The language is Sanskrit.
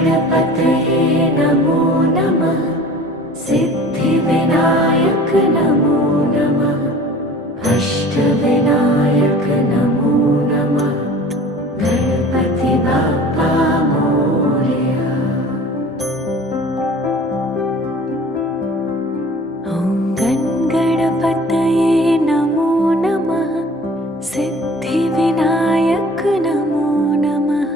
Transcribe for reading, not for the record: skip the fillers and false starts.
गणपतये नमो नमः। सिद्धिविनायक नमो नमः। अष्टविनायक नमो नमः। गणपति बाप्पा मोरया। ॐ गणपतये नमो नमः। सिद्धिविनायक नमो नमः।